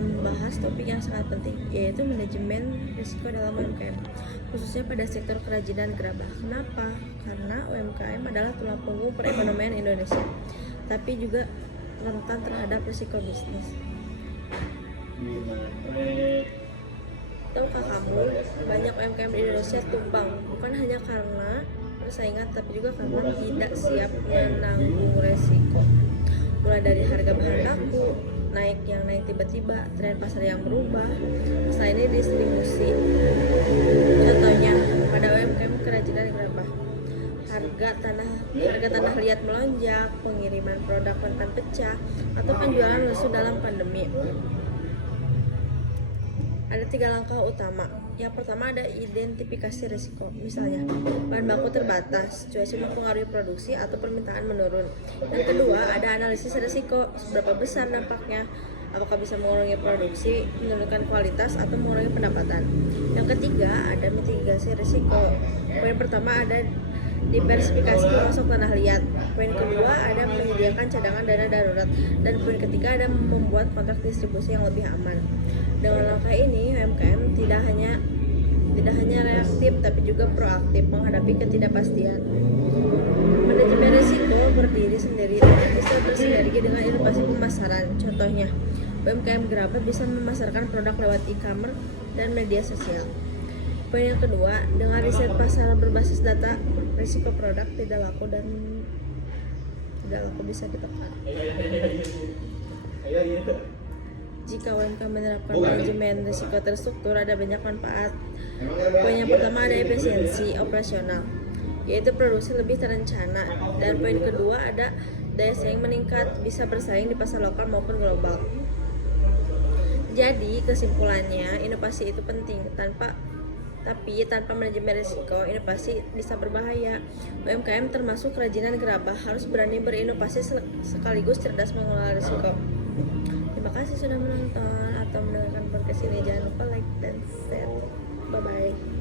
akan membahas topik yang sangat penting, yaitu manajemen risiko dalam UMKM, khususnya pada sektor kerajinan gerabah. Kenapa? Karena UMKM adalah tulang punggung perekonomian Indonesia, tapi juga rentan terhadap risiko bisnis. Tahukah kamu, banyak UMKM di Indonesia tumbang, bukan hanya karena persaingan, tapi juga karena tidak siap menanggung resiko. Mulai dari harga bahan baku naik tiba-tiba, tren pasar yang berubah, selain ini distribusi. Contohnya pada UMKM kerajinan gerabah, harga tanah liat melonjak, pengiriman produk rentan pecah, atau penjualan lesu dalam pandemi. Ada 3 langkah utama. Yang pertama ada identifikasi risiko. Misalnya, bahan baku terbatas, cuaca mempengaruhi produksi atau permintaan menurun. Yang kedua ada analisis risiko. Seberapa besar dampaknya? Apakah bisa mengurangi produksi, menurunkan kualitas, atau mengurangi pendapatan? Yang ketiga ada mitigasi risiko. Poin pertama ada diversifikasi termasuk tanah liat. Poin kedua ada menyediakan cadangan dana darurat, dan poin ketiga ada membuat kontrak distribusi yang lebih aman. Dengan langkah ini, UMKM tidak hanya reaktif tapi juga proaktif menghadapi ketidakpastian. Manajemen risiko berdiri sendiri tapi bisa bersinergi dengan inovasi pemasaran. Contohnya, UMKM gerabah bisa memasarkan produk lewat e-commerce dan media sosial. Poin yang kedua, dengan riset pasar berbasis data, risiko produk tidak laku bisa ditekan. Jika UMKM menerapkan manajemen risiko terstruktur, ada banyak manfaat. Poin yang pertama ada efisiensi operasional, yaitu produksi lebih terencana. Dan poin kedua ada daya saing meningkat, bisa bersaing di pasar lokal maupun global. Jadi kesimpulannya, inovasi itu penting. Tapi tanpa manajemen risiko, inovasi bisa berbahaya. UMKM termasuk kerajinan gerabah harus berani berinovasi sekaligus cerdas mengelola risiko. Terima kasih sudah menonton atau mendengarkan podcast ini. Jangan lupa like dan share. Bye bye.